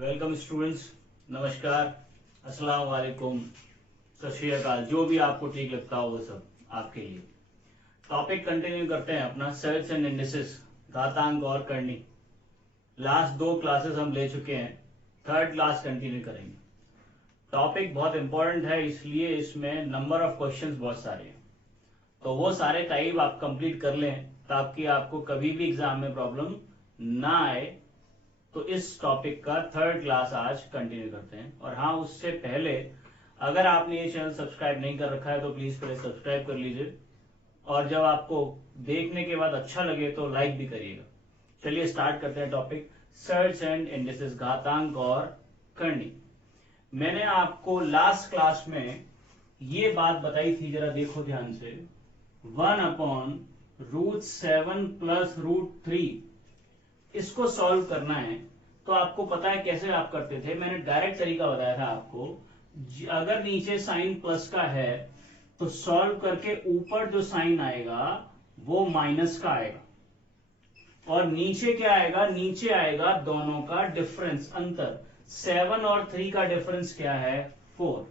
Welcome students, नमस्कार, अस्सलाम वालेकुम, सत श्री अकाल। जो भी आपको ठीक लगता हो वो सब आपके लिए। टॉपिक कंटिन्यू करते हैं अपना सर्च एंड इंडिसेस, घातांक और करनी। लास्ट 2 क्लासेस हम ले चुके हैं, थर्ड क्लास कंटिन्यू करेंगे। टॉपिक बहुत इंपॉर्टेंट है, इसलिए इसमें नंबर ऑफ क्वेश्चंस बहुत सारे हैं, तो वो सारे टाइप आप कंप्लीट कर लें ताकि आपको कभी भी एग्जाम में प्रॉब्लम ना आए। तो इस टॉपिक का थर्ड क्लास आज कंटिन्यू करते हैं। और हाँ, उससे पहले अगर आपने ये चैनल सब्सक्राइब नहीं कर रखा है तो प्लीज पहले सब्सक्राइब कर लीजिए, और जब आपको देखने के बाद अच्छा लगे तो लाइक भी करिएगा। चलिए स्टार्ट करते हैं टॉपिक सर्च एंड इंडिसेस, घातांक और करनी। मैंने आपको लास्ट क्लास में ये बात बताई थी, जरा देखो ध्यान से। 1/√7 + √3 इसको सॉल्व करना है, तो आपको पता है कैसे आप करते थे। मैंने डायरेक्ट तरीका बताया था आपको। अगर नीचे साइन प्लस का है तो सॉल्व करके ऊपर जो साइन आएगा वो माइनस का आएगा, और नीचे क्या आएगा, नीचे आएगा दोनों का डिफरेंस, अंतर। 7 और 3 का डिफरेंस क्या है, 4।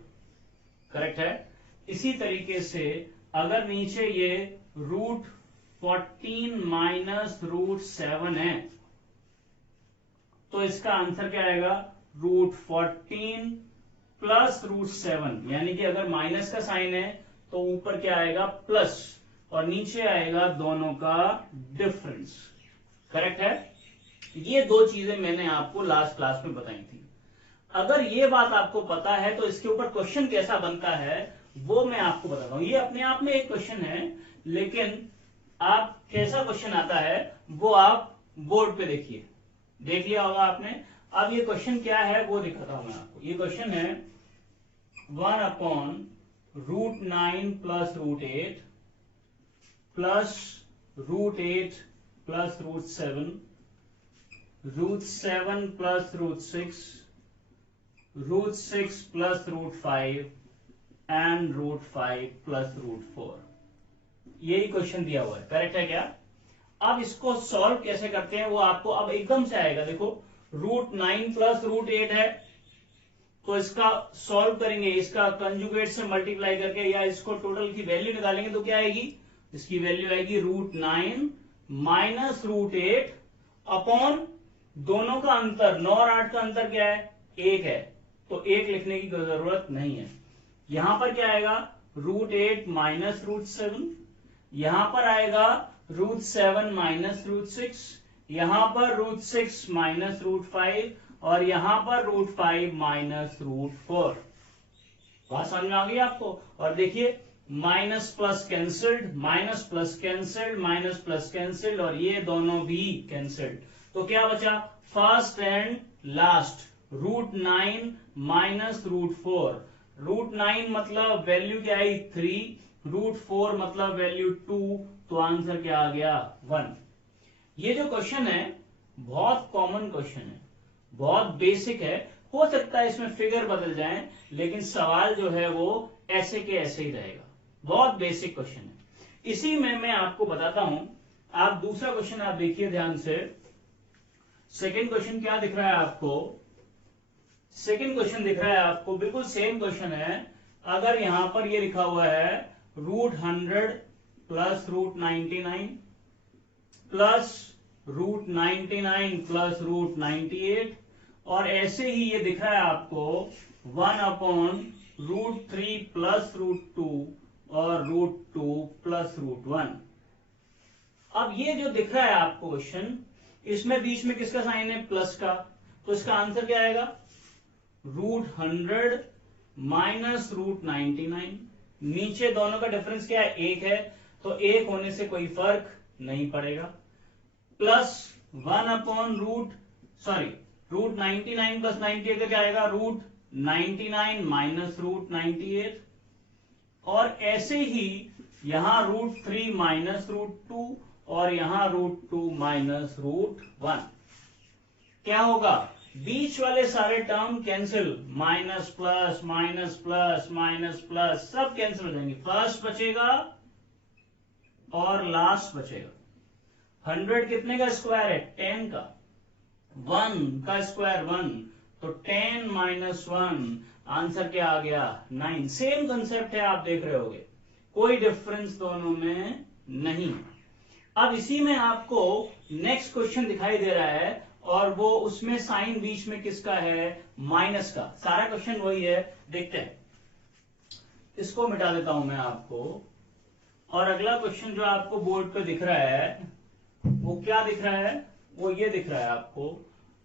करेक्ट है। इसी तरीके से अगर नीचे ये √14 - √7 है तो इसका आंसर क्या आएगा, √14 + √7। यानी कि अगर माइनस का साइन है तो ऊपर क्या आएगा, प्लस, और नीचे आएगा दोनों का डिफरेंस। करेक्ट है। ये 2 चीजें मैंने आपको लास्ट क्लास में बताई थी। अगर ये बात आपको पता है तो इसके ऊपर क्वेश्चन कैसा बनता है वो मैं आपको बताता हूं। ये अपने आप में एक क्वेश्चन है, लेकिन आप कैसा क्वेश्चन आता है वो आप बोर्ड पे देखिए, देख लिया होगा आपने। अब ये क्वेश्चन क्या है वो दिखाता हूं मैं आपको। ये क्वेश्चन है 1/√9 + √8 प्लस √8 + √7, √7 + √6, √6 + √5 एंड √5 + √4। यही क्वेश्चन दिया हुआ है। करेक्ट है क्या। अब इसको सॉल्व कैसे करते हैं वो आपको अब एकदम से आएगा। देखो √9 + √8 है, तो इसका सॉल्व करेंगे, इसका कंजुगेट से मल्टीप्लाई करके या इसको टोटल की वैल्यू निकालेंगे तो क्या आएगी, इसकी वैल्यू आएगी √9 - √8 अपॉन दोनों का अंतर। 9 और 8 का अंतर क्या है, 1 है, तो 1 लिखने की जरूरत नहीं है। यहां पर क्या आएगा, √8 - √7, यहां पर आएगा √7 - √6, यहां पर √6 - √5, और यहां पर √5 - √4। बात समझ में आ गई आपको। और देखिए minus plus cancelled, minus plus cancelled, minus plus cancelled, और ये दोनों भी कैंसल्ड। तो क्या बचा, फर्स्ट एंड लास्ट, √9 - √4। √9 मतलब वैल्यू क्या आई, 3, √4 मतलब वैल्यू 2, तो आंसर क्या आ गया, 1। ये जो क्वेश्चन है बहुत कॉमन क्वेश्चन है, बहुत बेसिक है। हो सकता है इसमें फिगर बदल जाए, लेकिन सवाल जो है वो ऐसे के ऐसे ही रहेगा। बहुत बेसिक क्वेश्चन है। इसी में मैं आपको बताता हूं। आप दूसरा क्वेश्चन आप देखिए ध्यान से। सेकंड क्वेश्चन क्या दिख रहा है आपको, सेकंड क्वेश्चन दिख रहा है आपको, बिल्कुल सेम क्वेश्चन है। अगर यहां पर ये लिखा हुआ है √100 + √99 प्लस √99 + √98, और ऐसे ही ये दिख रहा है आपको 1/√3 + √2 और √2 + √1। अब ये जो दिख रहा है आपको क्वेश्चन, इसमें बीच में किसका साइन है, प्लस का, तो इसका आंसर क्या आएगा, √100 - √99। नीचे दोनों का डिफरेंस क्या है, 1 है, तो 1 होने से कोई फर्क नहीं पड़ेगा, प्लस √99 + 98 का क्या आएगा, √99 - √98, और ऐसे ही यहां √3 - √2, और यहां √2 - √1। क्या होगा, बीच वाले सारे term cancel, minus plus minus plus minus plus सब कैंसिल हो जाएंगे। फर्स्ट बचेगा और लास्ट बचेगा। 100 कितने का स्क्वायर है, 10 का, 1 का स्क्वायर 1, तो 10 माइनस 1 आंसर क्या आ गया 9। सेम कंसेप्ट है, आप देख रहे होगे, कोई डिफरेंस दोनों में नहीं। अब इसी में आपको नेक्स्ट क्वेश्चन दिखाई दे रहा है और वो उसमें साइन बीच में किसका है, माइनस का। सारा क्वेश्चन वही है, देखते हैं। इसको मिटा देता हूं मैं आपको। और अगला क्वेश्चन जो आपको बोर्ड पे दिख रहा है वो क्या दिख रहा है, वो ये दिख रहा है आपको,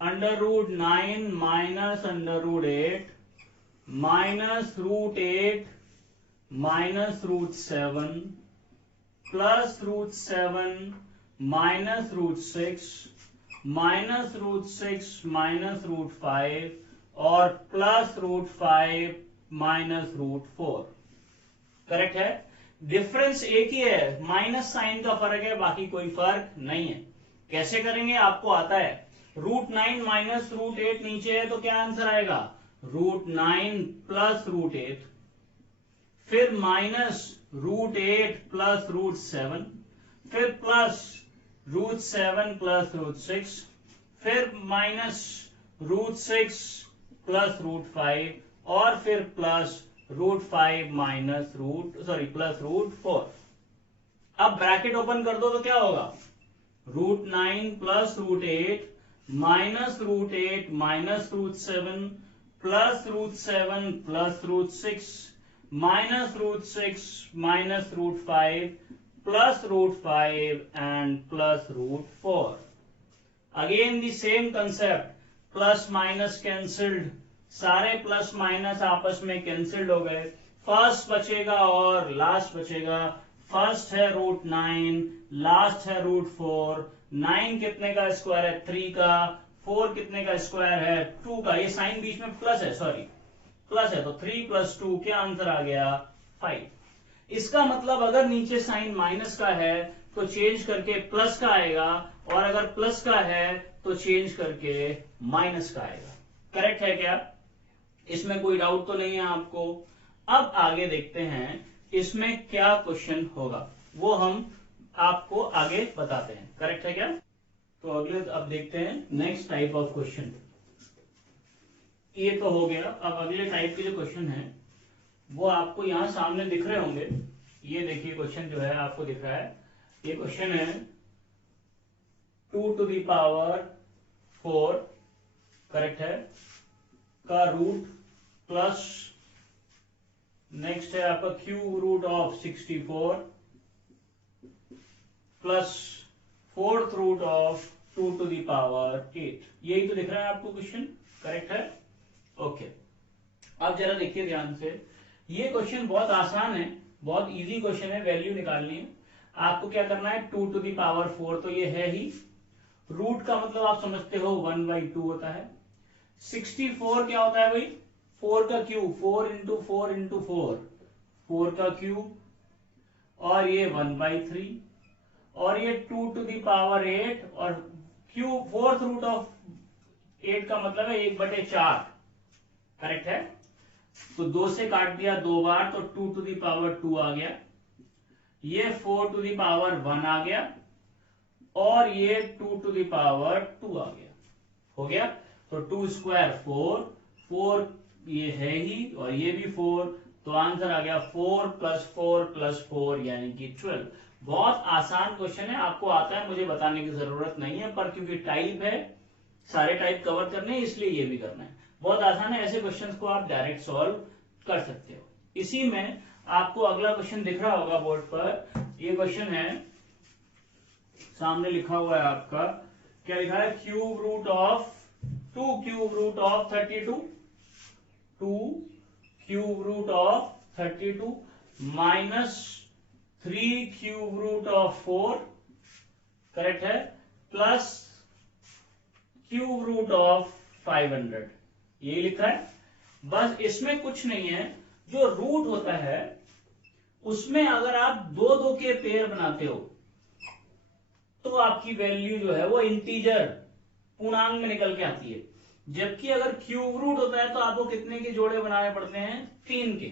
√9 minus √8 minus √8 minus √7 plus √7 minus √6 minus √6 minus √5 और प्लस √5 माइनस √4। करेक्ट है। डिफरेंस एक ही है, माइनस साइन का फर्क है, बाकी कोई फर्क नहीं है। कैसे करेंगे आपको आता है। √9 माइनस √8 नीचे है तो क्या आंसर आएगा, √9 प्लस √8, फिर माइनस √8 प्लस √7, फिर प्लस √7 प्लस √6, फिर माइनस √6 प्लस √5 और फिर प्लस √5 माइनस प्लस √4। अब ब्रैकेट ओपन कर दो तो क्या होगा, √9 plus √8 minus √8 minus √7 plus √7 plus √6 minus √6 minus √5 plus √5 and plus √4। Again the same concept, plus minus cancelled, सारे प्लस माइनस आपस में कैंसिल्ड हो गए, फर्स्ट बचेगा और लास्ट बचेगा। फर्स्ट है √9, लास्ट है √4। 9 कितने का स्क्वायर है, 3 का। 4 कितने का स्क्वायर है, 2 का। ये साइन बीच में प्लस है, सॉरी प्लस है, तो 3 + 2 क्या आंसर आ गया 5। इसका मतलब अगर नीचे साइन माइनस का है तो चेंज करके प्लस का आएगा, और अगर प्लस का है तो चेंज करके माइनस का आएगा। करेक्ट है क्या, इसमें कोई डाउट तो नहीं है आपको। अब आगे देखते हैं इसमें क्या क्वेश्चन होगा, वो हम आपको आगे बताते हैं। करेक्ट है क्या। तो अगले अब देखते हैं नेक्स्ट टाइप ऑफ क्वेश्चन। ये तो हो गया। अब अगले टाइप के जो क्वेश्चन है वो आपको यहां सामने दिख रहे होंगे। ये देखिए क्वेश्चन जो है आपको दिख रहा है, ये क्वेश्चन है 2⁴ करेक्ट है का रूट प्लस नेक्स्ट है आपका √64 प्लस 4th रूट ऑफ 2⁸8। यही तो दिख रहा है आपको क्वेश्चन। करेक्ट है, ओके। अब जरा देखिए ध्यान से, ये क्वेश्चन बहुत आसान है, बहुत इजी क्वेश्चन है। वैल्यू निकालनी है आपको, क्या करना है 2⁴ तो ये है ही। रूट का मतलब आप समझते हो 1/2 होता है। 64 क्या होता है भाई, 4 का क्यूब, 4 × 4 × 4, 4 का क्यूब, और ये 1/3, और ये 2⁸8 और क्यूब 4th रूट ऑफ 8 का मतलब है 1/4। करेक्ट है, तो 2 से काट दिया 2 बार तो 2⁴2 आ गया, ये 4⁴1 आ गया, और ये 2⁴2 आ गया। हो गया, तो 2² 4, 4 ये है ही, और ये भी 4, तो आंसर आ गया 4 + 4 + 4 यानी कि 12। बहुत आसान क्वेश्चन है, आपको आता है, मुझे बताने की जरूरत नहीं है, पर क्योंकि टाइप है, सारे टाइप कवर करने हैं, इसलिए ये भी करना है। बहुत आसान है, ऐसे क्वेश्चंस को आप डायरेक्ट सॉल्व कर सकते हो। इसी में आपको अगला क्वेश्चन दिख रहा होगा बोर्ड पर। ये क्वेश्चन है, सामने लिखा हुआ है आपका, क्या लिखा है, ⁵ root of 32 minus 3³ root of 4 correct है, प्लस ³ रूट ऑफ 500। यही लिखा है, बस इसमें कुछ नहीं है। जो रूट होता है उसमें अगर आप 2 के पेयर बनाते हो तो आपकी वैल्यू जो है वो इंटीजर पूर्णांक में निकल के आती है, जबकि अगर क्यूब रूट होता है तो आपको कितने के जोड़े बनाने पड़ते हैं, 3 के।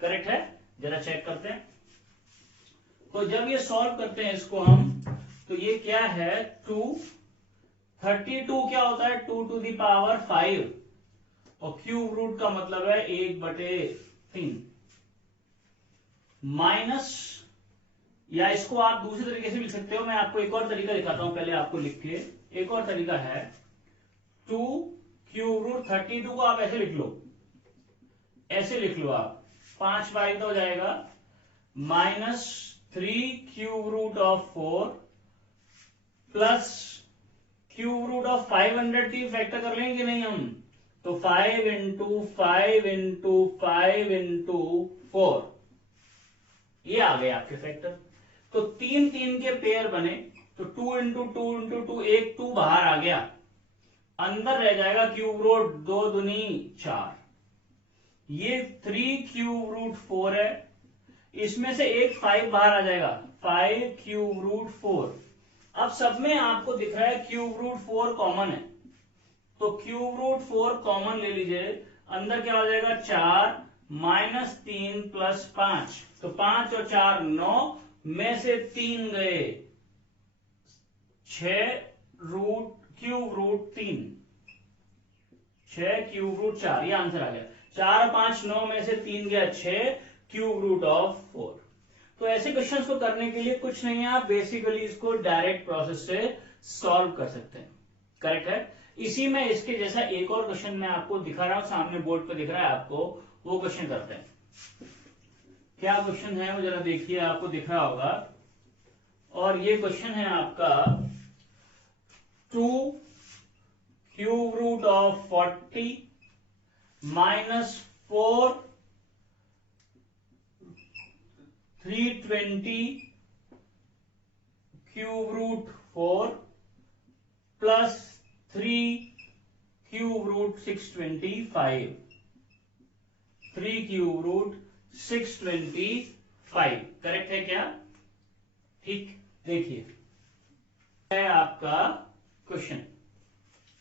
करेक्ट है, जरा चेक करते हैं। तो जब ये सॉल्व करते हैं इसको हम, तो ये क्या है 2 32 क्या होता है 2 टू द पावर 5 और क्यूब रूट का मतलब है 1/3 माइनस, या इसको आप दूसरे तरीके से लिख सकते हो, मैं आपको एक और तरीका दिखाता हूं पहले आपको लिख के। एक और तरीका है 2 क्यूब रूट 32 को आप ऐसे लिख लो, ऐसे लिख लो आप 5/5 हो जाएगा minus 3 cube root of 4 plus cube root of 500 की फैक्टर कर लेंगे कि नहीं हम, तो 5 इंटू 5 इंटू 5 इंटू 4, ये आ गए आपके फैक्टर। तो 3 3 के पेयर बने, तो 2 इंटू 2 इंटू 2, एक 2 बाहर आ गया, अंदर रह जाएगा क्यूब रूट 2 दूनी 4, ये 3 क्यूब रूट 4 है, इसमें से एक 5 बाहर आ जाएगा 5 क्यूब रूट 4। अब सब में आपको दिख रहा है क्यूब रूट 4 कॉमन है, तो क्यूब रूट 4 कॉमन ले लीजिए, अंदर क्या हो जाएगा 4 माइनस 3 प्लस 5, तो 5 और 4 9 में से 3 गए 6 root cube root 3, 6 cube root 4, ये आंसर आ गया। 4 5 9 में से 3 गया 6 क्यूब रूट ऑफ 4। तो ऐसे क्वेश्चंस को करने के लिए कुछ नहीं है, आप बेसिकली इसको डायरेक्ट प्रोसेस से सॉल्व कर सकते हैं, करेक्ट है। इसी में इसके जैसा एक और क्वेश्चन मैं आपको दिखा रहा हूं, सामने बोर्ड पे दिख रहा है आपको, वो क्वेश्चन करते हैं। क्या क्वेश्चन है वो जरा देखिए, आपको दिख रहा होगा, और ये क्वेश्चन है आपका 2 cube root of 40 minus 4 320 cube root 4 plus 3 cube root 625, 3 cube root 625, correct है क्या? ठीक, देखिए है आपका क्वेश्चन।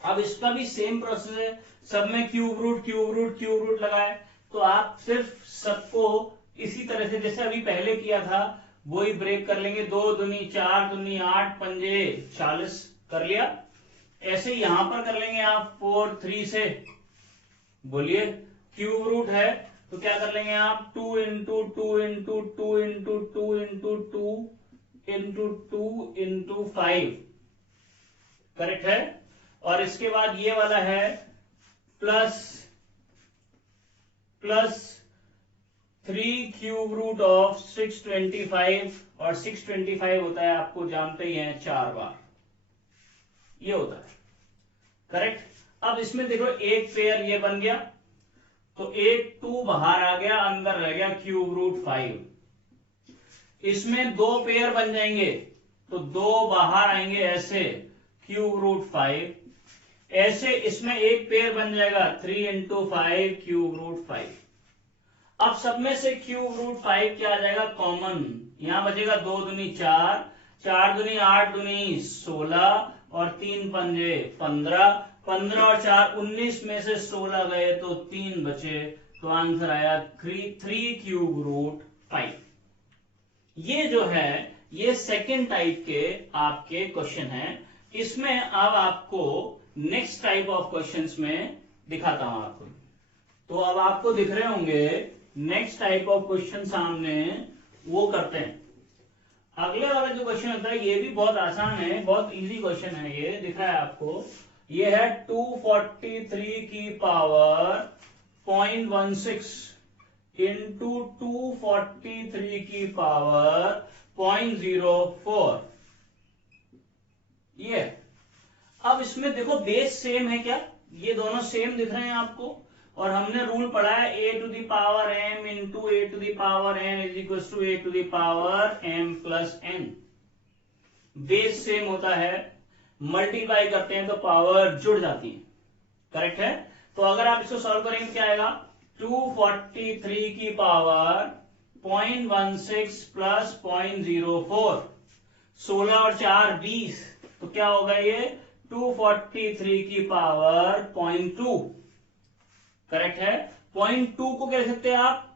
अब इसका भी सेम प्रोसेस है, सब में cube root cube root cube root लगाए, तो आप सिर्फ सबको इसी तरह से जैसे अभी पहले किया था वही ब्रेक कर लेंगे, 2 दूनी 4 दूनी 8 पंजे 40 कर लिया। ऐसे यहां पर कर लेंगे आप 4 3 से, बोलिए क्यूब रूट है तो क्या कर लेंगे आप 2 into 2 into 2 into 2 into 2 into 2 into 5, correct है। और इसके बाद ये वाला है प्लस 3 क्यूब रूट ऑफ 625, और 625 होता है आपको जानते ही हैं 4 बार, ये होता है, करेक्ट। अब इसमें देखो एक पेयर ये बन गया, तो एक 2 बाहर आ गया, अंदर रह गया क्यूब रूट 5। इसमें 2 पेयर बन जाएंगे, तो 2 बाहर आएंगे ऐसे क्यूब रूट 5, ऐसे इसमें एक पेयर बन जाएगा 3 इंटू 5 क्यूब रूट 5। अब सब में से क्यूब रूट 5 क्या आ जाएगा कॉमन, यहां बचेगा 2 दूनी 4, 4 दूनी 8 दूनी 16 और 3 पंजे 15, 15 और 4 19 में से 16 गए तो 3 बचे, तो आंसर आया 3 क्यूब रूट 5। ये जो है ये सेकेंड टाइप के आपके क्वेश्चन हैं। इसमें अब आपको नेक्स्ट टाइप ऑफ क्वेश्चंस में दिखाता हूं आपको, तो अब आपको दिख रहे होंगे नेक्स्ट टाइप ऑफ क्वेश्चन सामने, वो करते हैं। अगले वाला जो क्वेश्चन होता है ये भी बहुत आसान है, बहुत इजी क्वेश्चन है, ये दिख रहा है आपको, ये है 243 की पावर 0.16 इंटू 243 की पावर 0.04, ये। अब इसमें देखो बेस सेम है क्या, ये दोनों सेम दिख रहे हैं आपको, और हमने रूल पढ़ा है a to the power m into a to the power n is equal to a to the power m plus n। Base same होता है, मल्टीप्लाई करते हैं तो पावर जुड़ जाती है, करेक्ट है। तो अगर आप इसको सॉल्व करेंगे तो क्या आएगा 243 की पावर 0.16 प्लस 0.04, 16 और 4 20, तो क्या होगा ये 243 की पावर 0.2, करेक्ट है। 0.2 को क्या लिख सकते हैं आप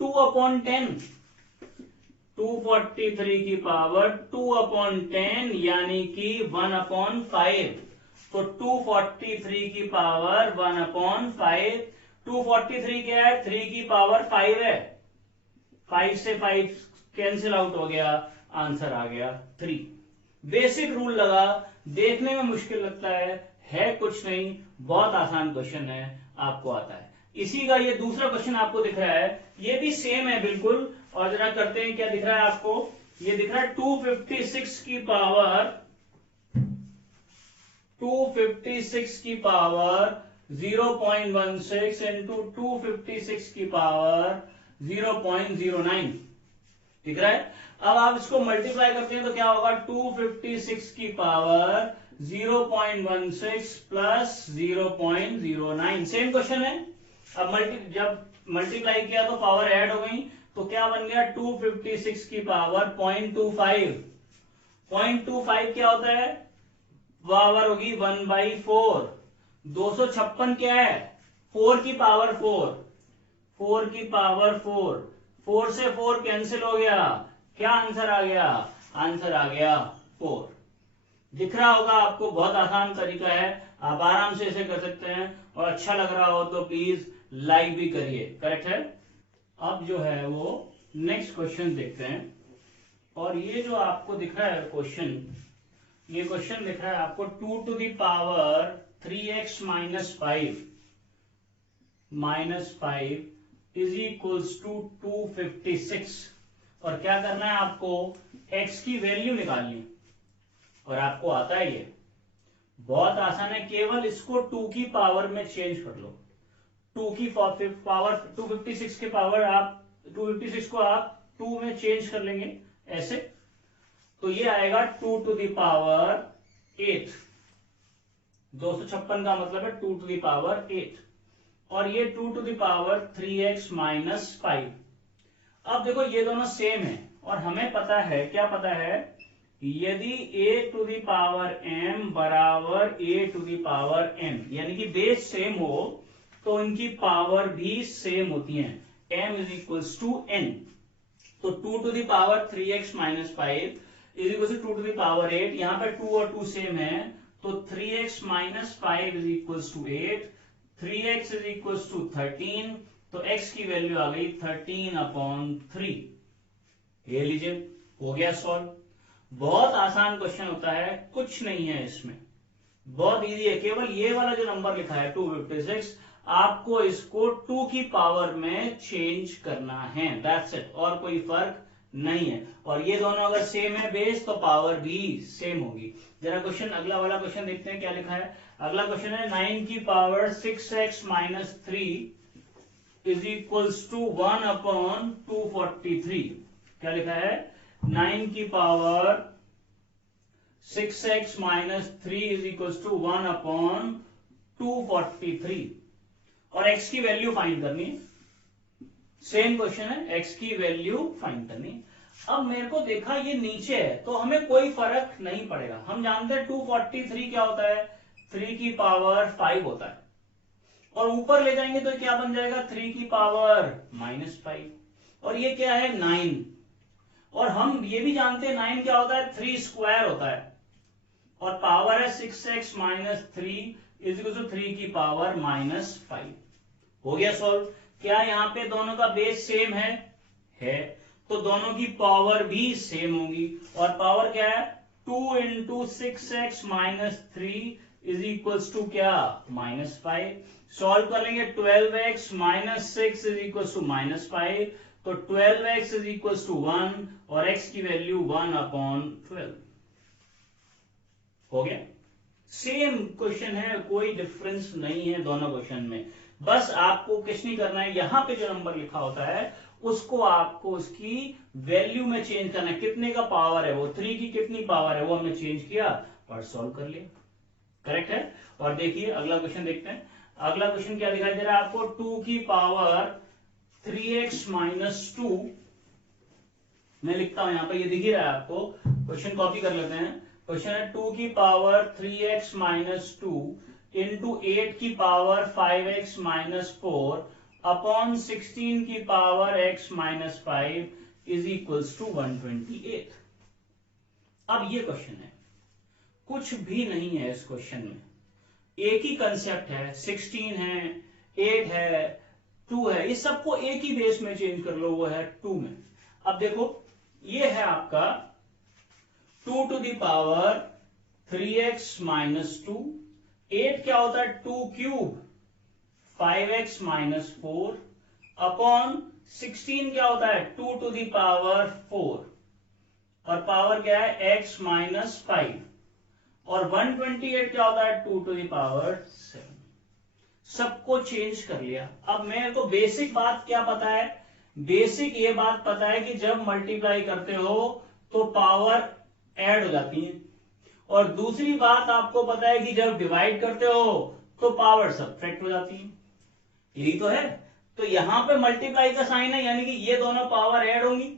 2/10, 243 की पावर 2/10 यानी कि 1/5, तो 243 की पावर 1/5। 243 क्या है? 3 की पावर 5 है। 5 से 5 कैंसिल आउट हो गया, आंसर आ गया 3। बेसिक रूल लगा, देखने में मुश्किल लगता है कुछ नहीं, बहुत आसान क्वेश्चन है, आपको आता है। इसी का ये दूसरा क्वेश्चन आपको दिख रहा है, ये भी सेम है बिल्कुल। और जरा करते हैं, क्या दिख रहा है आपको? ये दिख रहा है 256 की पावर 0.16 इंटू 256 की पावर 0.09 दिख रहा है। अब आप इसको मल्टीप्लाई करते हैं तो क्या होगा? 256 की पावर 0.16 प्लस 0.09, सेम क्वेश्चन है। अब जब मल्टीप्लाई किया तो पावर ऐड हो गई, तो क्या बन गया? 256 की पावर 0.25। 0.25 क्या होता है? पावर होगी 1/4। 256 क्या है? 4 की पावर 4। 4 की पावर 4। 4 से 4 कैंसिल हो गया, क्या आंसर आ गया? आंसर आ गया 4। दिख रहा होगा आपको, बहुत आसान तरीका है, आप आराम से इसे कर सकते हैं। और अच्छा लग रहा हो तो प्लीज लाइक भी करिए। करेक्ट है। अब जो है वो नेक्स्ट क्वेश्चन देखते हैं। और ये जो आपको दिख रहा है क्वेश्चन, ये क्वेश्चन दिख रहा है आपको 2 to the power 3x minus 5 is equals to 256। और क्या करना है आपको? x की वैल्यू निकालनी, और आपको आता है ये, बहुत आसान है, केवल इसको 2 की पावर में चेंज कर लो। 2 की पावर 256 के पावर आप 256 को आप 2 में चेंज कर लेंगे ऐसे, तो ये आएगा 2 to the power 8। 256 का मतलब है 2 to the power 8, और ये 2 to the power 3x minus 5। अब देखो ये दोनों सेम है, और हमें पता है, क्या पता है? यदि a to the power m बराबर a to the power n, यानी कि बेस सेम हो तो इनकी पावर भी सेम होती है, m is equals to n। तो 2 to the power 3x minus 5 is equal to 2 to the power 8। यहाँ पे 2 और 2 सेम है, तो 3x minus 5 is equal to 8। 3x is equal to 13, तो x की वैल्यू आ गई 13/3। ये लीजिए, हो गया सॉल्व। बहुत आसान क्वेश्चन होता है, कुछ नहीं है इसमें, बहुत इजी है। केवल ये वाला जो नंबर लिखा है 256, आपको इसको 2 की पावर में चेंज करना है, दैट्स इट, और कोई फर्क नहीं है। और ये दोनों अगर सेम है बेस, तो पावर भी सेम होगी। जरा क्वेश्चन, अगला वाला क्वेश्चन देखते हैं क्या लिखा है। अगला क्वेश्चन है 9 की power 6x minus 3 is equals to 1/243। क्या लिखा है? 9 की power 6x minus 3 is equals to 1/243, और x की वैल्यू फाइंड करनी है। सेम क्वेश्चन है, x की वैल्यू फाइंड करनी। अब मेरे को देखा ये नीचे है, तो हमें कोई फर्क नहीं पड़ेगा। हम जानते हैं 243 क्या होता है? 3 की पावर 5 होता है, और ऊपर ले जाएंगे तो क्या बन जाएगा? 3 की पावर -5, और ये क्या है? 9। और हम ये भी जानते हैं 9 क्या होता है? 3 स्क्वायर होता है, और पावर है 6x minus 3 is equal to 3 की पावर -5। हो गया सॉल्व। क्या यहाँ पे दोनों का बेस सेम है? तो दोनों की पावर भी सेम होगी, और पावर क्या है? 2 into 6x minus 3 is equals to क्या? -5। सॉल्व कर लेंगे, 12x minus 6 is equals to -5, तो 12x इज इक्वल्स टू 1, और x की वैल्यू 1/12। हो गया। सेम क्वेश्चन है, कोई डिफरेंस नहीं है दोनों क्वेश्चन में। बस आपको कुछ नहीं करना है, यहां पे जो नंबर लिखा होता है उसको आपको उसकी वैल्यू में चेंज करना है। कितने का पावर है वो, 3 की कितनी पावर है वो हमने चेंज किया और सॉल्व कर लिया। करेक्ट है। और देखिए अगला क्वेश्चन देखते हैं। अगला क्वेश्चन क्या दिखाई दे रहा है आपको? 2 की पावर 3x minus 2, मैं लिखता हूं यहां पर, ये दिख ही रहा है आपको, क्वेश्चन कॉपी कर लेते हैं। क्वेश्चन है 2 की पावर 3x minus 2 इंटू 8 की पावर 5x minus 4 अपॉन 16 की power x minus 5 is equals to 128। अब ये क्वेश्चन है, कुछ भी नहीं है इस क्वेश्चन में, एक ही कंसेप्ट है, 16 है, 8 है, 2 है, ये सबको एक ही बेस में चेंज कर लो, वो है 2 में। अब देखो ये है आपका 2 to the power 3x minus 2। 8 क्या होता है 2 क्यूब 5x माइनस 4 अपॉन 16 क्या होता है 2 टू द पावर 4 और पावर क्या है x माइनस 5 और 128 क्या होता है 2 टू द पावर 7। सबको चेंज कर लिया। अब मेरे को बेसिक बात क्या पता है, बेसिक ये बात पता है कि जब मल्टीप्लाई करते हो तो पावर ऐड हो जाती है, और दूसरी बात आपको पता है कि जब डिवाइड करते हो तो पावर सब्ट्रैक्ट हो जाती है। यही तो है। तो यहां पे मल्टीप्लाई का साइन है यानी कि ये दोनों पावर ऐड होंगी,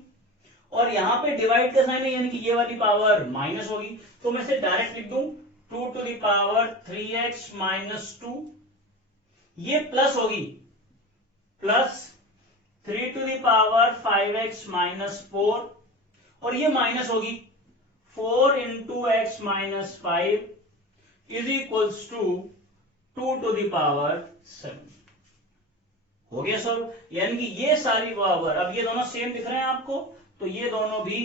और यहां पे डिवाइड का साइन है यानी कि ये वाली पावर माइनस होगी। तो मैं इसे डायरेक्ट लिख दूं 2 to the power 3x minus 2, ये प्लस होगी plus 3 to the power 5x minus 4 और ये माइनस होगी 4 into x minus 5 is equals to 2 to the power 7। हो गया सॉल्व। यानी कि ये सारी पावर, अब ये दोनों सेम दिख रहे हैं आपको, तो ये दोनों भी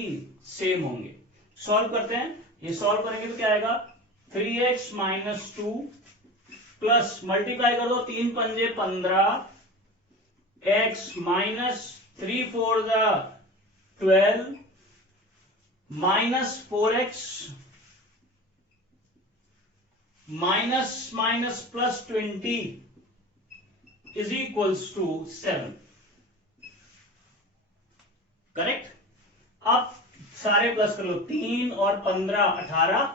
सेम होंगे। सॉल्व करते हैं। ये सॉल्व करेंगे तो क्या आएगा 3x माइनस 2 प्लस मल्टीप्लाई कर दो 3 पंजे 15 x minus 3 4 12 minus 4x minus minus plus 20 is equals to 7। Correct. अब सारे प्लस कर लो 3 और 15 18,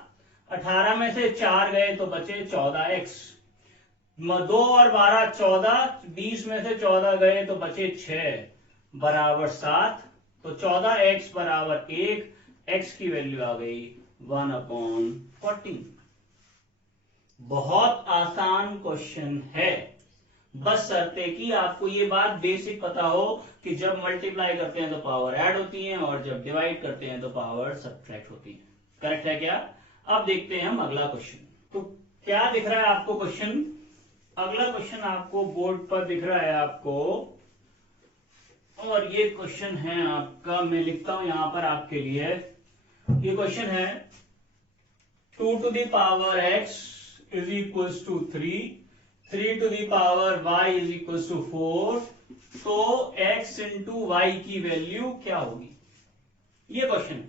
18 में से 4 गए तो बचे 14x, 2 और 12 14, 20 में से 14 गए तो बचे 6 बराबर 7। तो 14x बराबर 1, x की वैल्यू आ गई 1/14। बहुत आसान क्वेश्चन है, बस शर्ते कि आपको ये बात बेसिक पता हो कि जब मल्टीप्लाई करते हैं तो पावर ऐड होती है और जब डिवाइड करते हैं तो पावर सब्ट्रैक्ट होती है। करेक्ट है क्या? अब देखते हैं हम अगला क्वेश्चन। तो क्या दिख रहा है आपको क्वेश्चन? अगला क्वेश्चन आपको बोर्ड पर दिख रहा है आपको, और ये क्वेश्चन है आपका, मैं लिखता हूं यहां पर आपके लिए। ये क्वेश्चन है 2 to the power x is equals to 3, 3 to the power y is equals to 4, तो x इंटू वाई की वैल्यू क्या होगी? ये क्वेश्चन,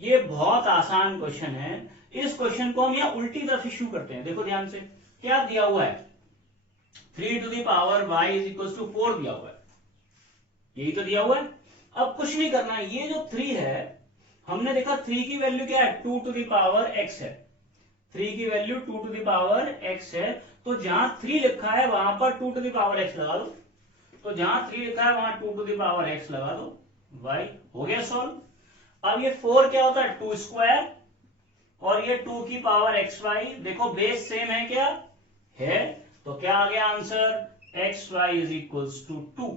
ये बहुत आसान क्वेश्चन है। इस क्वेश्चन को हम यहां उल्टी तरफ इश्यू करते हैं। देखो ध्यान से, क्या दिया हुआ है 3 to the power y is equals to 4 दिया हुआ है, यही तो दिया हुआ है। अब कुछ नहीं करना है, ये जो 3 है हमने देखा 3 की वैल्यू क्या है 2 टू द पावर x है, 3 की value 2 to the power x है। तो जहां 3 लिखा है वहां पर 2 टू द पावर x लगा दो, तो जहां 3 लिखा है वहां 2 टू द पावर x लगा दो, y हो गया सॉल्व। अब ये 4 क्या होता है 2 स्क्वायर, और ये 2 की पावर xy, देखो बेस सेम है क्या है, तो क्या आ गया answer xy is equals to 2।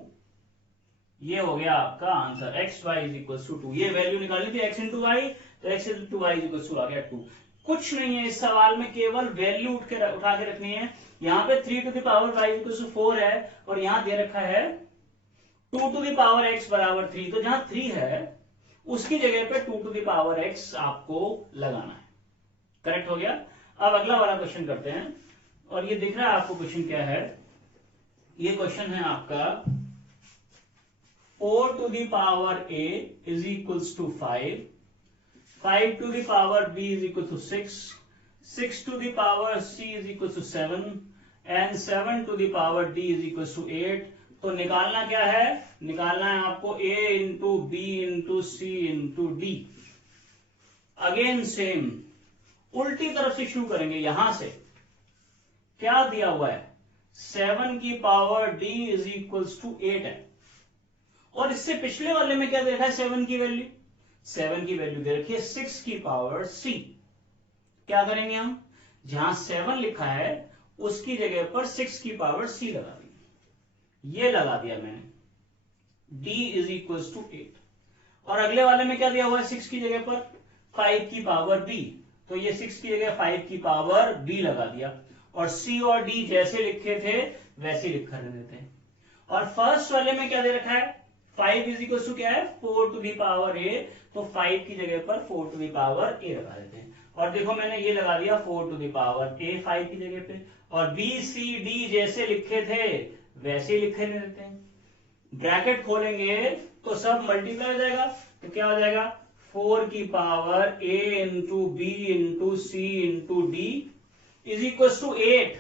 ये हो गया आपका answer xy is equals to 2। ये वैल्यू निकाली थी x इंटू वाई, तो x into Y is equals to आ गया 2। कुछ नहीं है इस सवाल में, केवल वैल्यू उठा के रखनी है। यहाँ पे 3 to the power y equals to 4 है, और यहाँ दे रखा है 2 टू द पावर x बराबर 3, तो जहां 3 है उसकी जगह पे 2 टू द पावर x आपको लगाना है। करेक्ट हो गया। अब अगला वाला क्वेश्चन करते हैं, और ये दिख रहा है आपको क्वेश्चन क्या है। ये क्वेश्चन है आपका 4 to the power a is equals to 5, 5 to the power b is equal to 6, 6 to the power c is equal to 7, and 7 to the power d is equal to 8। तो निकालना क्या है? निकालना है आपको a into b into c into d। Again same, उल्टी तरफ से शुरू करेंगे। यहां से क्या दिया हुआ है 7 की power d is equals to 8 है, और इससे पिछले वाले में क्या देखा है 7 की वैल्यू, 7 की वैल्यू दे रखी है 6 की पावर c। क्या करेंगे हम, जहां 7 लिखा है उसकी जगह पर 6 की पावर c लगा दी, ये लगा दिया मैंने, d इज इक्वल टू 8। और अगले वाले में क्या दिया हुआ है 6 की जगह पर 5 की पावर b, तो ये 6 की जगह 5 की पावर b लगा दिया। और सी और डी जैसे लिखे थे वैसे लिखा रहने देते हैं। और फर्स्ट वाले में क्या दे रखा है, 5 इज इक्वल टू क्या है 4 टू द पावर ए, तो 5 की जगह पर 4 टू द पावर ए लगा देते हैं। और देखो मैंने ये लगा दिया 4 टू द पावर ए 5 की जगह पे, और बी सी डी जैसे लिखे थे वैसे ही लिखे रहते हैं। ब्रैकेट खोलेंगे तो सब मल्टीप्लाई हो जाएगा, तो क्या हो जाएगा 4 की power a into b into c into d is equal to 8।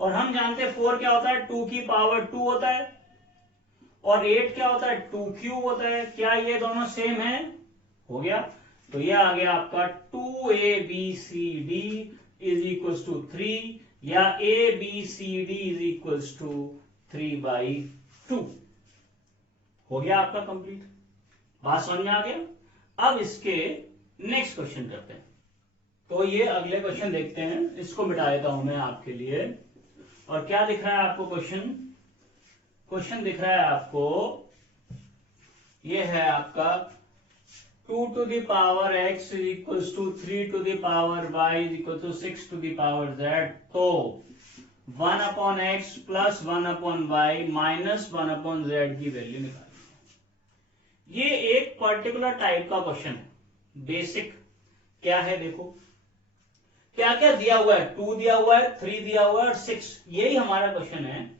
और हम जानते हैं 4 क्या होता है 2 की पावर 2 होता है, और 8 क्या होता है 2 क्यूब होता है। क्या ये दोनों सेम है, हो गया। तो ये आ गया आपका 2abcd इज इक्वल टू 3, या abcd इज इक्वल टू 3/2। हो गया आपका कंप्लीट, बात समझ में आ गया। अब इसके नेक्स्ट क्वेश्चन करते हैं। तो ये अगले क्वेश्चन देखते हैं, इसको मिटा देता हूं मैं आपके लिए। और क्या दिख रहा है आपको क्वेश्चन दिख रहा है आपको, ये है आपका 2 to the power x is equal to 3 to the power y is equal to 6 to the power z। तो 1/x plus 1/y minus 1/z की वैल्यू निकालिए। ये एक पर्टिकुलर टाइप का क्वेश्चन है, बेसिक। क्या है देखो, क्या क्या दिया हुआ है, 2 दिया हुआ है, 3 दिया हुआ है और 6, यही हमारा क्वेश्चन है।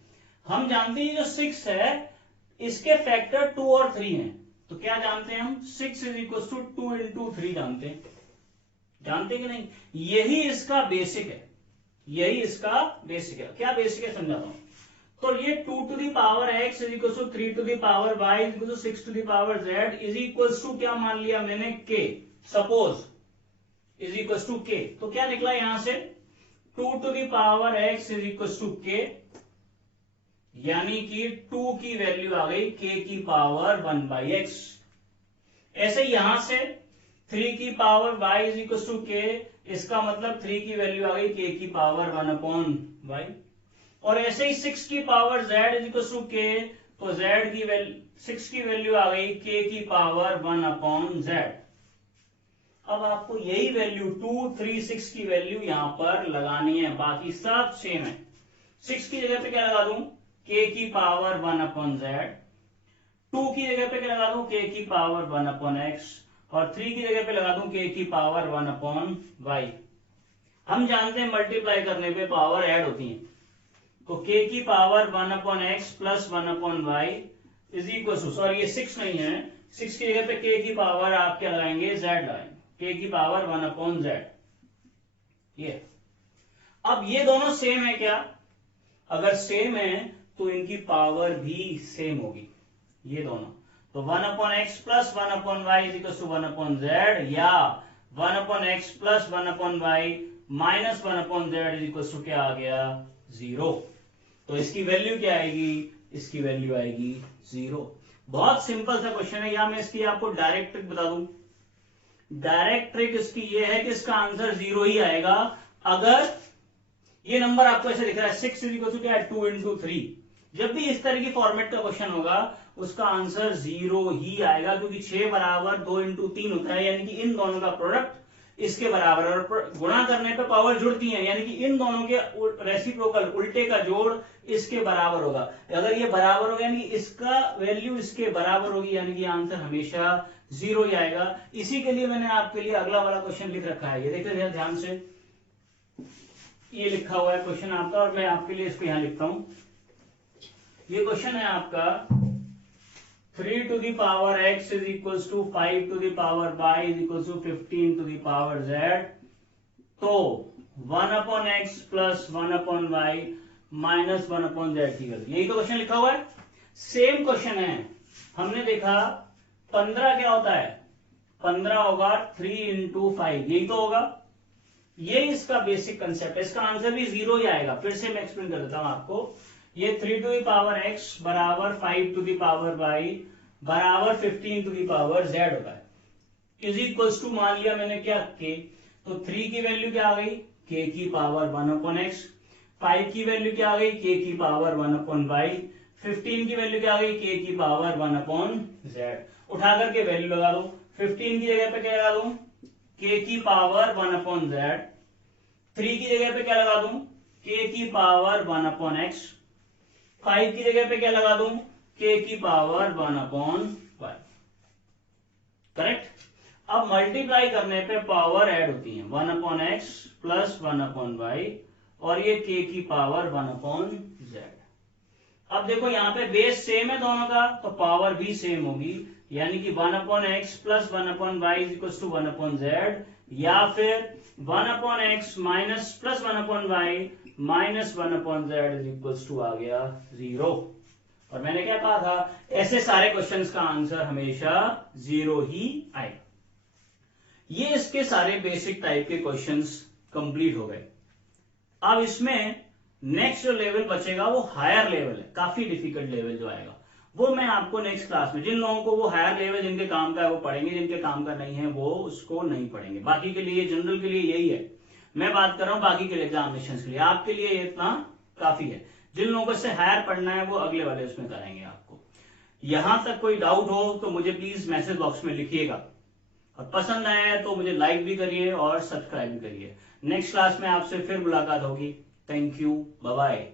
हम जानते हैं जो 6 है इसके फैक्टर 2 और 3 हैं, तो क्या जानते हैं हम 6 इज इक्वल टू 2 इंटू 3 जानते हैं, जानते कि नहीं। यही इसका बेसिक है, यही इसका बेसिक है। क्या बेसिक है समझाता हूं। तो ये 2 to the power x is equal to 3 to the power y is equal to 6 to the power z is equal to क्या मान लिया मैंने k, suppose is equal to k। तो क्या निकला यहां से 2 to the power x is equal to k, यानी कि 2 की वैल्यू आ गई k की पावर 1/x। ऐसे यहां से 3 की power y is equal to k, इसका मतलब 3 की वैल्यू आ गई k की पावर 1/y। और ऐसे ही 6 की power z is equal to k, तो z की वैल्यू 6 की वैल्यू आ गई k की पावर 1/z। अब आपको यही वैल्यू 2, 3, 6 की वैल्यू यहां पर लगानी है, बाकी सब सेम है। 6 की जगह पे क्या लगा दूं k की पावर 1/z, 2 की जगह पे क्या लगा दूं k की पावर 1/x, और 3 की जगह पे लगा दूं k की पावर 1/y। हम जानते हैं मल्टीप्लाई करने पे पावर ऐड होती है, तो k की power 1/x plus 1/y is equal to, sorry ये 6 नहीं है, 6 की जगह पे k की पावर आप क्या लगाएंगे z लगाएंगे, k की पावर 1/z। ये अब ये दोनों सेम है क्या, अगर सेम है तो इनकी पावर भी सेम होगी, ये दोनों। तो 1/x plus 1/y is equal to 1/z, या 1/x plus 1/y minus 1/z is equal to क्या आ गया 0। तो इसकी वैल्यू क्या आएगी, इसकी वैल्यू आएगी 0। बहुत सिंपल सा क्वेश्चन है, या मैं इसकी आपको डायरेक्ट ट्रिक बता दूं। डायरेक्ट ट्रिक इसकी ये है कि इसका आंसर 0 ही आएगा अगर ये नंबर आपको ऐसे दिख रहा है 6 इज इक्वल टू क्या है 2 इंटू 3। जब भी इस तरह की फॉर्मेट का क्वेश्चन होगा उसका आंसर 0 ही आएगा, क्योंकि 6 बराबर 2 इंटू 3 होता है, यानी कि इन दोनों का प्रोडक्ट इसके बराबर, और गुणा करने पे पावर जुड़ती है, यानी कि इन दोनों के रेसिप्रोकल उल्टे का जोड़ इसके बराबर होगा। अगर ये बराबर होगा यानी इसका वैल्यू इसके बराबर होगी, यानी कि आंसर हमेशा 0 ही आएगा। इसी के लिए मैंने आपके लिए अगला वाला क्वेश्चन लिख रखा है, ये देखिए ध्यान से, ये लिखा हुआ है क्वेश्चन आपका, और मैं आपके लिए इसको यहां लिखता हूं। ये क्वेश्चन है आपका 3 to the power x is equal to 5 to the power y is equal to 15 to the power z। तो 1/x plus 1/y minus 1/z की वैल्यू, यही तो क्वेश्चन लिखा हुआ है। सेम क्वेश्चन है, हमने देखा 15 क्या होता है, 15 होगा 3 इंटू 5, यही तो होगा। ये इसका बेसिक कंसेप्ट है, इसका आंसर भी 0 ही आएगा। फिर से मैं एक्सप्लेन कर देता हूं आपको। ये 3 टू द पावर x बराबर 5 टू द पावर y बराबर 15 टू द पावर z होता है, इज इक्वल्स टू मान लिया मैंने क्या k। तो 3 की वैल्यू क्या आ गई k की पावर 1/x, 5 की वैल्यू क्या आ गई k की पावर 1/y, 15 की वैल्यू क्या आ गई k की पावर 1/z। उठा करके वैल्यू लगा दो, 15 की जगह पे क्या लगा दो k की पावर 1/z, 3 की जगह पे क्या लगा दूं, k की पावर 1 अपॉन एक्स। 5 की जगह पे क्या लगा दूं, k की पावर 1 अपॉन वाई। करेक्ट। अब मल्टीप्लाई करने पे पावर ऐड होती है, 1 upon x plus 1 upon y, और ये k की पावर 1 अपॉन जेड। अब देखो यहाँ पे बेस सेम है दोनों का, तो पावर भी सेम होगी, यानी कि 1 upon x plus 1 upon Y is equal to 1 upon Z, या फिर 1 upon X minus plus 1 upon Y minus 1 upon Z is equal to आ गया 0। और मैंने क्या कहा था, ऐसे सारे क्वेश्चंस का आंसर हमेशा 0 ही आएगा। ये इसके सारे बेसिक टाइप के क्वेश्चंस कंप्लीट हो गए। अब इसमें नेक्स्ट जो लेवल बचेगा वो हायर लेवल है, काफी डिफिकल्ट लेवल जो आएगा वो मैं आपको नेक्स्ट क्लास में, जिन लोगों को वो हायर लेवल जिनके काम का है वो पढ़ेंगे, जिनके काम का नहीं है वो उसको नहीं पढ़ेंगे। बाकी के लिए, जनरल के लिए यही है, मैं बात कर रहा हूं बाकी के लिए एग्जामिनेशन के लिए, आपके लिए इतना काफी है। जिन लोगों को इससे हायर पढ़ना है वो अगले वाले उसमें करेंगे आपको। यहां तक कोई डाउट हो तो मुझे प्लीज मैसेज बॉक्स में लिखिएगा, और पसंद आया तो मुझे लाइक भी करिए और सब्सक्राइब भी करिए। नेक्स्ट क्लास में आपसे फिर मुलाकात होगी। Thank you, bye bye.